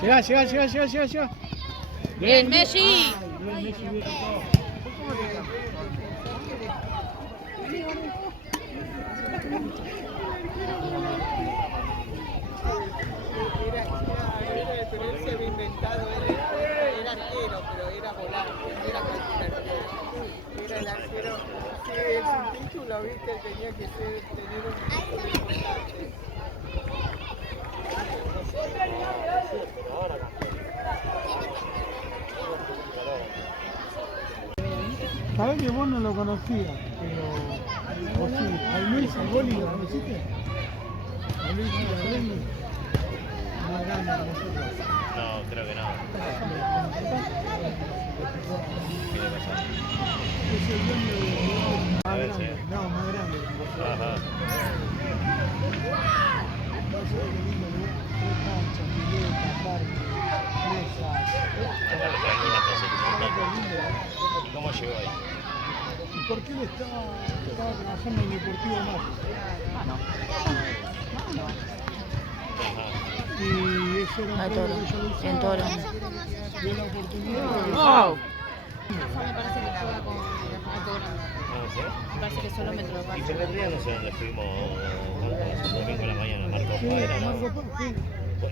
Llegá, llegá, llegá, llegá, llegá, llegá. Bien, Messi. Bien, Messi, bien. Pero él se había inventado, era arquero, pero era volante, no era cualquier arquero. Era el arquero, sí, sin título, viste, tenía que tener un título importante. Sabés que vos no lo conocías, pero vos sí, al Luis, al Boli, ¿lo conociste? Al Luis y al Remy. Más grande que nosotros. No, creo que no. ¿Qué le pasa? Es el dueño de A más ver, grande, sí. no, más grande. Ajá. No sé qué lindo lugar, tres canchas, pileta, parque, mesas. Está tranquila entonces. ¿Y cómo llegó ahí? ¿Y por qué él estaba trabajando en Deportivo Mayo? Ajá. Y ese era un Hay pueblo toro, que yo lo bien usaba. toro. Dio la oportunidad de... Wow. Me parece que juega con el formato grande. Ah, ¿sí? Me parece que solamente lo Y pasa. por el día no sé dónde fuimos el domingo en la mañana, Marco Sí, Paz era, Marco Paz, sí.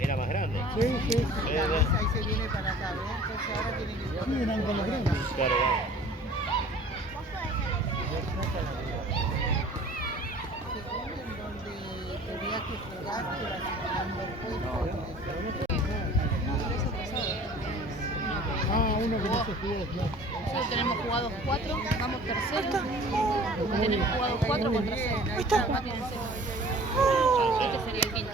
era más grande. Sí, sí. Ahí se viene para acá, ¿ves? Entonces ahora tienen que ir. Sí, eran con los grandes. Claro, vamos. Según en donde tenías que jugar, te vas ganando puestos. Ah, uno que no se jugó, claro. Nosotros tenemos jugados 4, vamos tercero. Tenemos jugados 4 contra 6. Ahí está. Acá tienen 6. Este sería el quinto.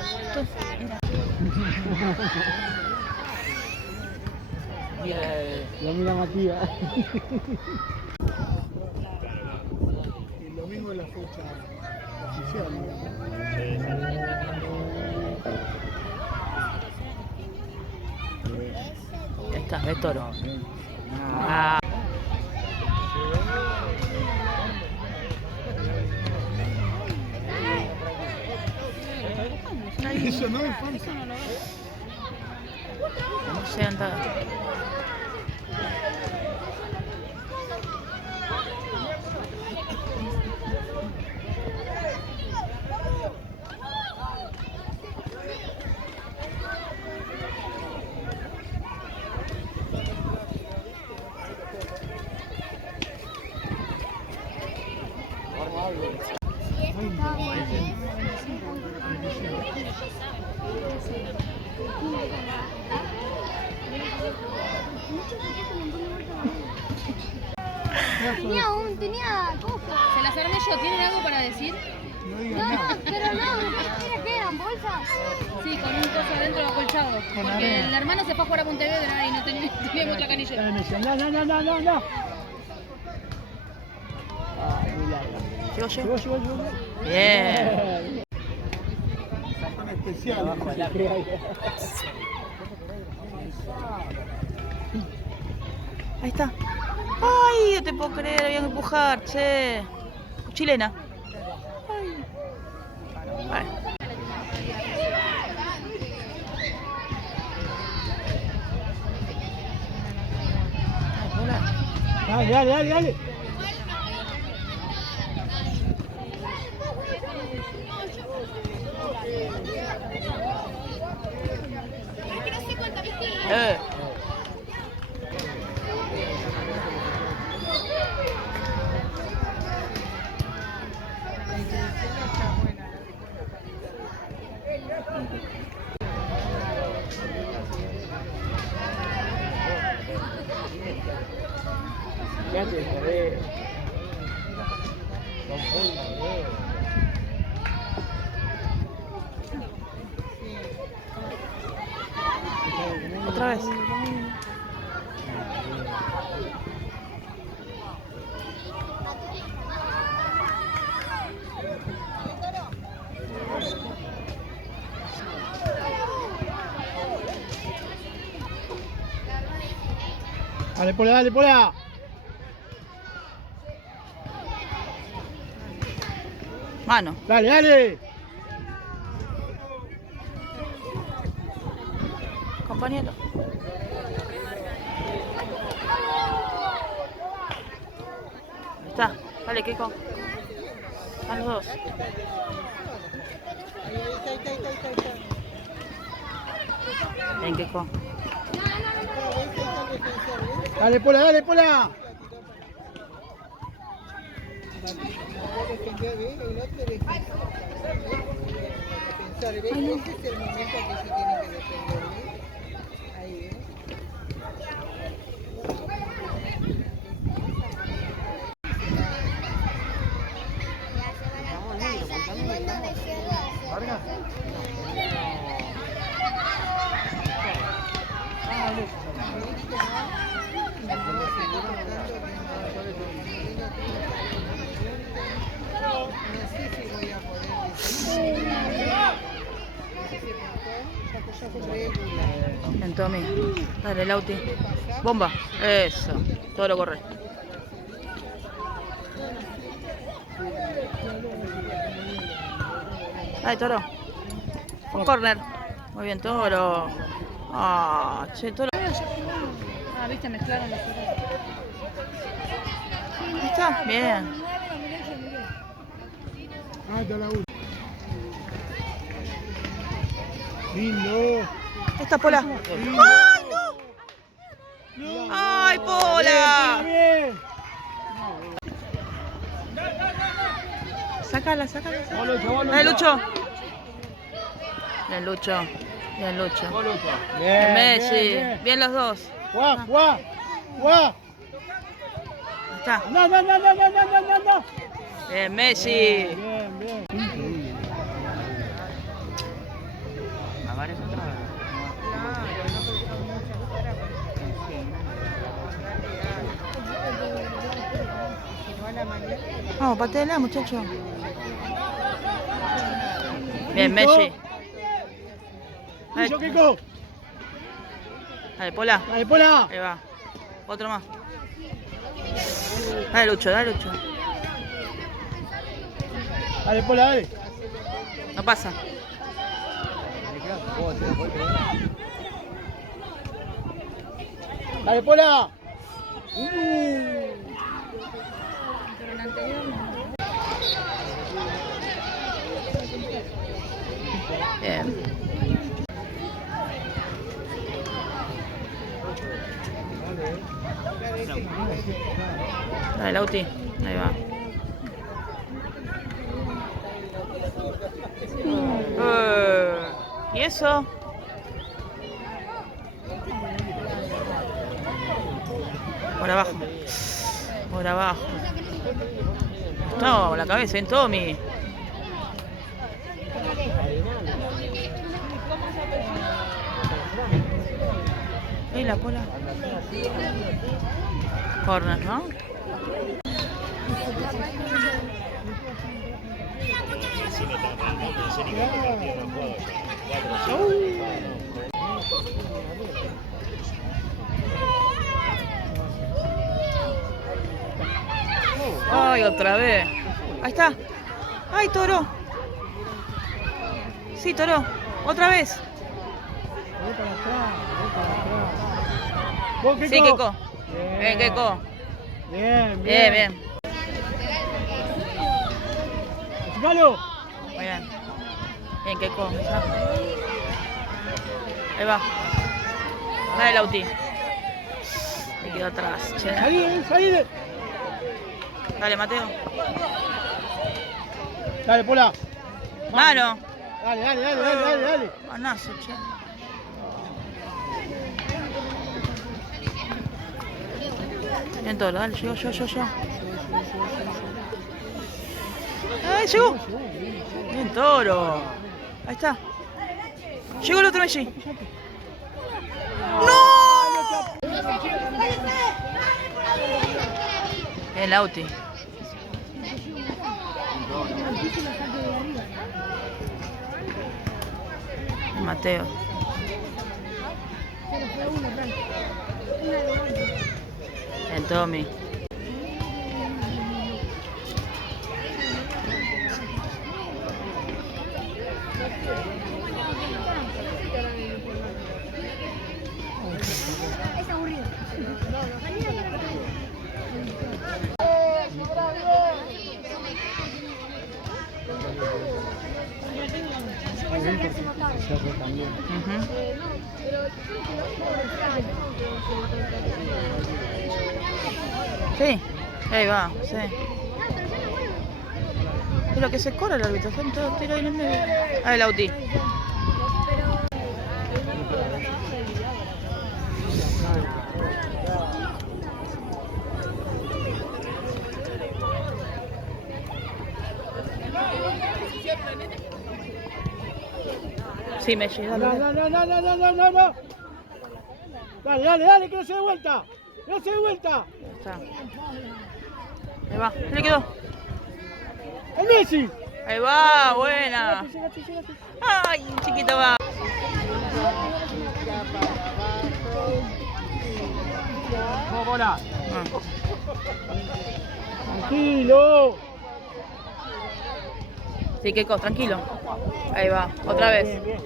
La mira Matías. El domingo es la fecha oficial, digamos. Ahí está, de toro. Ah. Eso no es falso. No sé, anda. Tenía cosas. Se las armé yo. ¿Tienen algo para decir? No digas nada. Pero no, ¿qué eran? ¿Bolsas? Sí, con un coso adentro acolchado. Porque arena. el hermano se fue a jugar a Pontevedra y no tenía mucha canilla. No. Ah, milagro. Llegó, Llegó, llegó. llegó. Bien. Son especiales. Ahí está. Ay, no te puedo creer, había que empujar, che. Chilena. Ay. Vale. Hola. Dale. Eh. Otra vez. Dale, Pola. Mano. Dale. Compa pañuelo. Ahí está. Dale, Kiko. Están los dos. Ahí está. Ven, Kiko. Dale, Pola, dale, Pola. Ese es el momento que se tiene que defender, ¿ves? Ahí, ¿ves? Bien, Tommy. Dale, Lauti. Bomba. Eso. Todo lo corre. Dale, Toro. Un corner. Muy bien, Toro. Ah, che, Toro. Ah, viste, mezclaron los colores. Ahí está. Bien. Ah, está la última. Lindo. Ahí está Pola. Lindo. ¡Ay, no! ¡Ay, Pola! Bien. Sácala. Dale, Lucho. Bien, Lucho. Bien, Messi. Bien los dos. Guau. Ahí está. No. Bien, Messi. Bien. Increíble. Vamos, pateala, muchacho. Bien, Messi. Listo, Kiko. Dale, Pola. Dale, Pola. Ahí va. Otro más. Dale, Lucho. Dale, Pola, dale. No pasa. Dale, Pola. Bien. Dale, Lauti. Ahí va. ¿Y eso? Por abajo. No, la cabeza en Tommy. Ahí la Pola. Corner, ¿no? Encima está para el monte escénico que partido no juego ya. 4 Ay, otra vez. Ahí está. Ay, Toro. Sí, Toro. Otra vez. Voy para atrás. Vos, Kiko. Sí, Kiko. Bien, Kiko. Bien. Chicalo. Muy bien. Bien, Kiko. Ya. Ahí va. Dale, Lauti. Me quedó atrás. Che. Salí. Dale, Mateo. Dale, Pola. Mano. Dale. Manazo, che. Bien, Toro, dale, llegó. ¡Ay, llegó! Bien, Toro. Ahí está. Llegó el otro Messi. ¡No! El Lauti. Mateo. El Tommy. cerro también. Ujú. Sí, ahí va, sí. Pero que se corre el árbitro, son todos tiros ahí en el medio. Ah, el Auti. Sí, me llega. No. Dale, que no se dé vuelta. No se dé vuelta. Ahí está. Ahí va, se le quedó. ¡El Messi! Ahí va, buena. Ay, chiquito va. Vamos, bola. Ah. Tranquilo. Sí, Keiko, tranquilo. Ahí va, otra vez. Bien.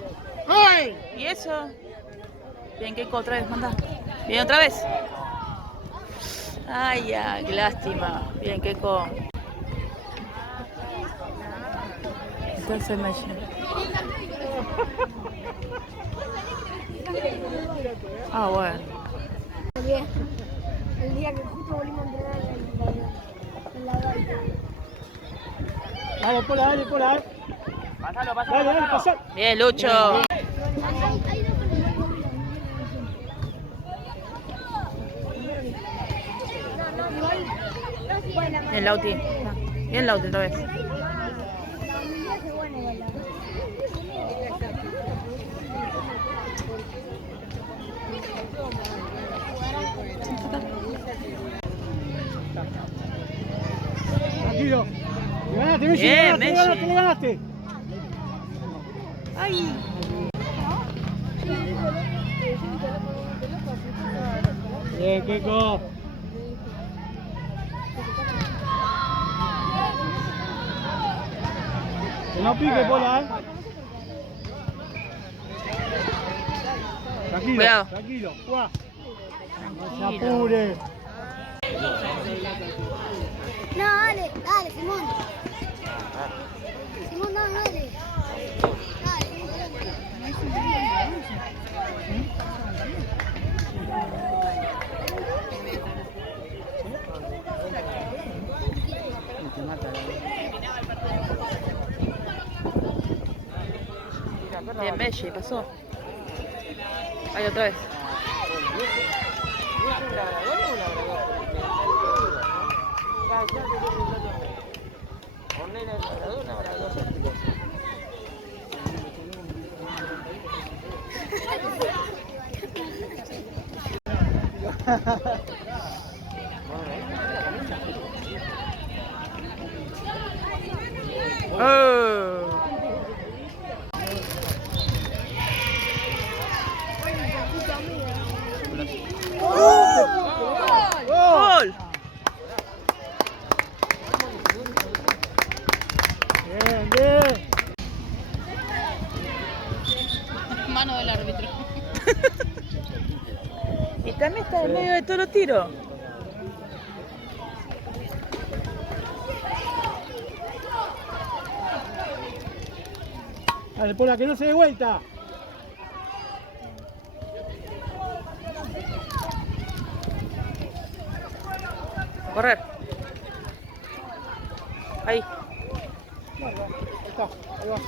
¡Ay! ¿Y eso? Bien, Keiko, otra vez, manda. Bien, otra vez. Ay, ya, qué lástima. Bien, Keiko. Entonces me Ah, bueno. El día que justo volvimos a entrenar en la Vamos, Pola, dale. Dale, pasar. Bien, Lucho. Bien, Lauti. Bien, Lauti, otra vez. Tranquilo. Te ganaste, Messi. Bien, Le Messi. ganaste. Ay. Bien, Keiko. Que no pique, Pola, Tranquilo, Cuidado. tranquilo. Jugá. No se apure. No, dale, Simón. Simón, dale. Bien, Messi, pasó. Ahí otra vez. Oh. ¡Gol! Bien. Mano del árbitro. Y también está en medio de todos los tiros. Dale, Pola, que no se dé vuelta. A correr. Ahí. Ahí está, ahí va.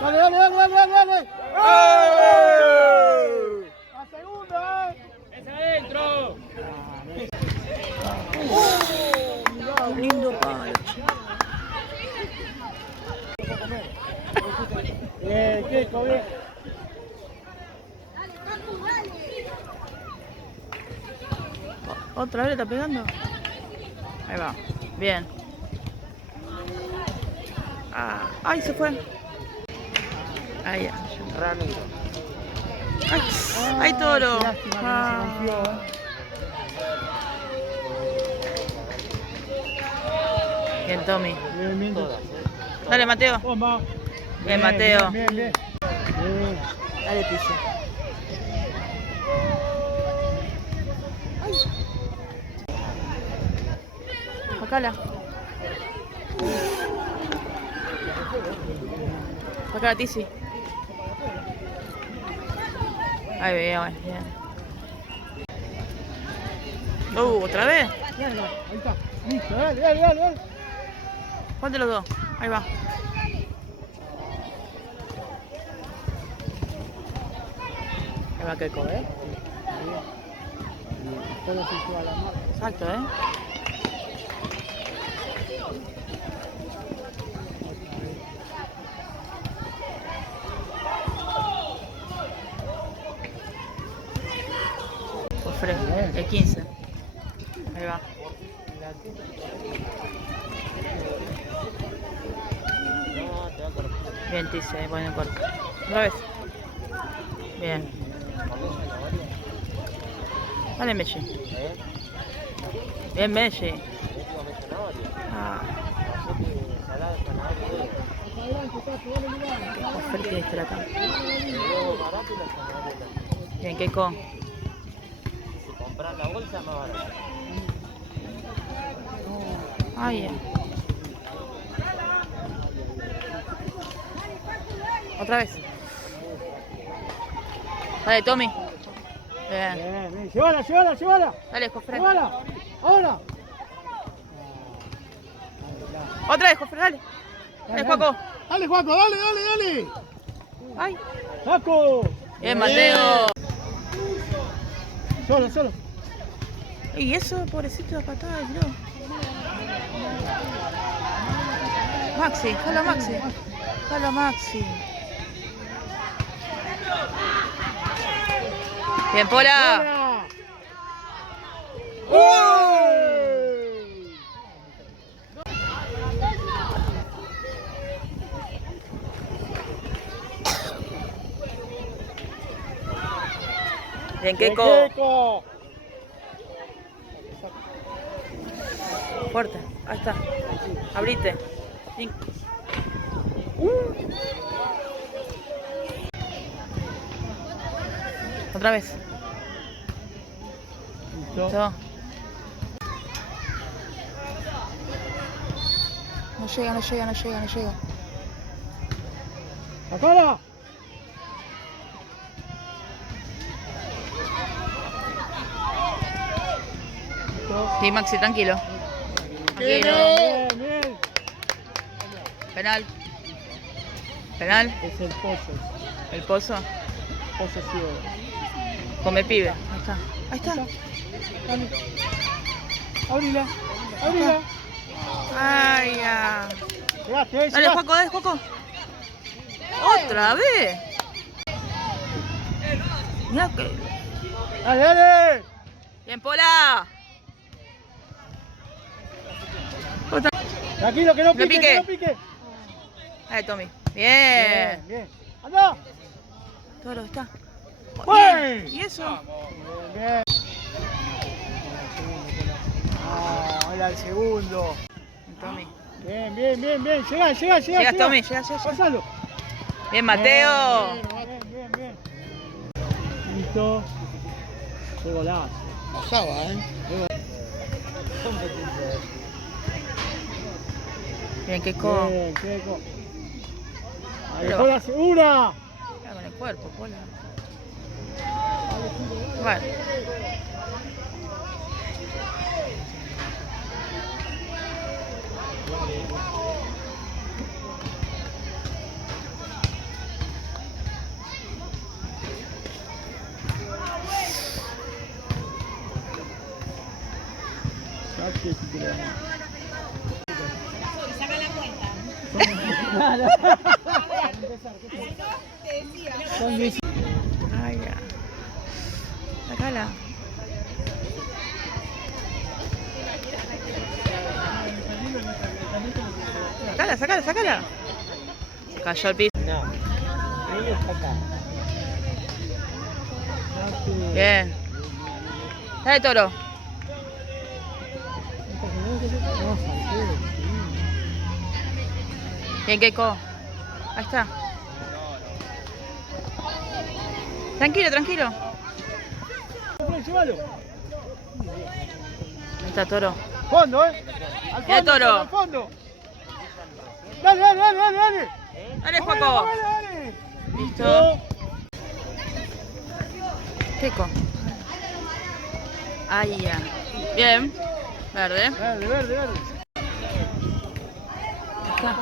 Dale. A segunda, Lindo palo. Bien, Keiko, bien. ¿Otra vez le está pegando? Ahí va. Bien. Ah, ¡ay, se fue! Ahí ya. ¡Ay, ay, toro! Qué lástima que no Ah. se confió, Bien, Tommy. Bien. Dale, Mateo. Toma. Bien, Mateo. Bien. Dale, piso. Bacala. Bacala, Tizi. Ahí bien, bien. ¿Otra vez? Ahí está. Listo, dale, dale, dale, dale. ¿Cuál de los dos? Ahí va. Ahí va Keiko, ¿eh? Todo se lleva a la marca. Exacto, ¿eh? Ofre, el 15. Ahí va. Bien, Tice, bueno, corto. Otra vez. Bien. Dale, Messi. Bien, Messi. Ah. Ofre tiene que estar acá. Bien, Keiko. Comprar la bolsa más barata. Ahí. Otra vez. Dale, Tommy. Bien. Bien, bien. Llévala, llévala, llévala. Dale, Jofre. Llévala. Ahora. Otra vez, Jofre, dale. Dale, Juaco. Dale, Juaco, dale, dale, dale. Ay. Juaco. Bien, Mateo. Solo, solo. Y eso, pobrecito de patada, bro. Maxi, jala Maxi. Jala Maxi. Bien, Pola. Bien, Keiko. Fuerte. Ahí está. Abrite. Otra vez. Listo. No llega, no llega, no llega, no llega. ¡Sacala! Sí, Maxi, tranquilo. Tranquilo. Bien, bien. Penal. Penal. Es el pozo. El pozo. Pozo ciego. Come pibe. Ahí está. Ahí está. Dale. Abrila. Abrila. Ay, ya. Llegaste, Dale, llegaste. Juaco, dale, Juaco. Otra vez. Mirá que... Dale, dale. Bien, Pola. Otra. Tranquilo, que no Me pique, pique. que no pique. Dale, Tommy. Bien. Bien, bien. ¡Anda! Toro, está. ¡Bien! ¿Y eso? Bien. No, era el segundo. Tommy. Bien, bien, bien, bien. Llega, llega, llega. Llegas, Tommy, llegas. Pásalo. Bien, Mateo. Bien, bien, bien. Listo. Qué golazo. Pasaba, Bien, Keiko. Bien, Keiko. Ahí Pero dejó la segura. Mira con el cuerpo, Pola. Bueno. Saca la cuenta. Ay, ya. Sacala. Sacala, sacala, sacala. Cayó al piso. No. Ahí está acá. Bien. Dale, Toro. Bien, Keiko. Ahí está. Tranquilo, tranquilo. Llévalo. Ahí está, Toro. Fondo, Al Mira, fondo, Toro. al fondo. Dale, dale, dale, dale, dale. Dale, Movelo, Juaco. movelo, dale. Listo. Keiko. Ahí ya. Bien. Verde. Verde, verde, verde. Acá.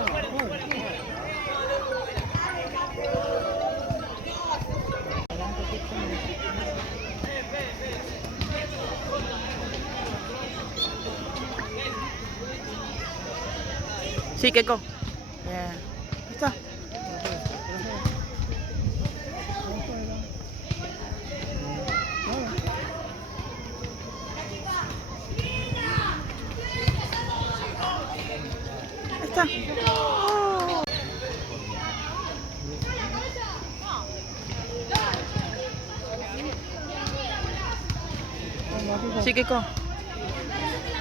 Sí, Keiko. Bien. Ahí está. Ahí está. Oh. Sí, Keiko.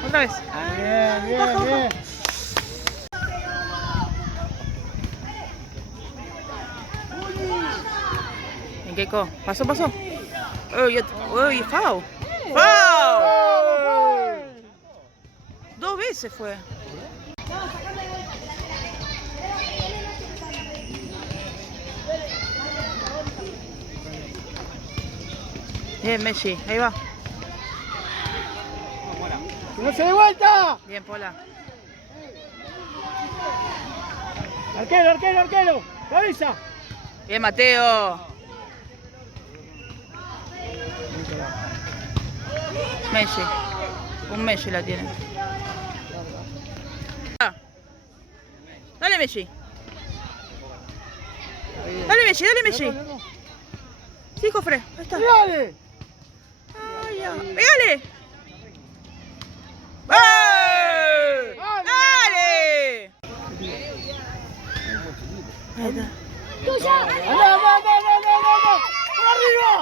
Otra vez. Bien, bien, Baja, baja. bien. Bien, Keiko. Pasó, pasó. Uy, foul. Foul. 2 veces fue. Bien, Messi. Ahí va. ¡Que no se dé vuelta! Bien, Pola. Arquero, arquero, arquero. Cabeza. Bien, Mateo. Messi. Un Messi la tiene. Dale, Messi. Dale, Messi, dale, Messi. Sí, Jofre. Ahí está. ¡Dale! Ay, ya. ¡Pégale! ¡Eh! ¡Dale! Ahí está. ¡No, no, no, no, no, no, no! ¡Por arriba!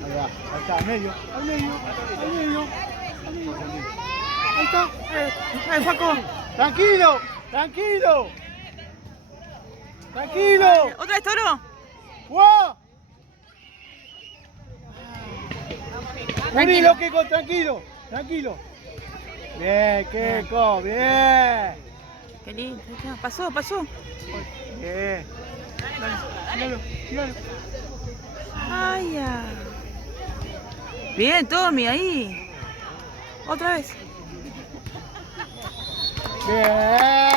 Ahí va, ahí está, al medio, al medio, al medio, al medio. Ahí está. ¡Ay, Faco! Tranquilo, tranquilo. Tranquilo. ¿Otra vez, Toro? ¡Guau! Tranquilo. Tranquilo, Keiko, tranquilo, tranquilo. Bien, Keiko, bien. Qué lindo. Ahí está. Pasó, pasó. Bien. Míralo, míralo. Ay, ya. Bien, Tommy, ahí. Otra vez. Bien.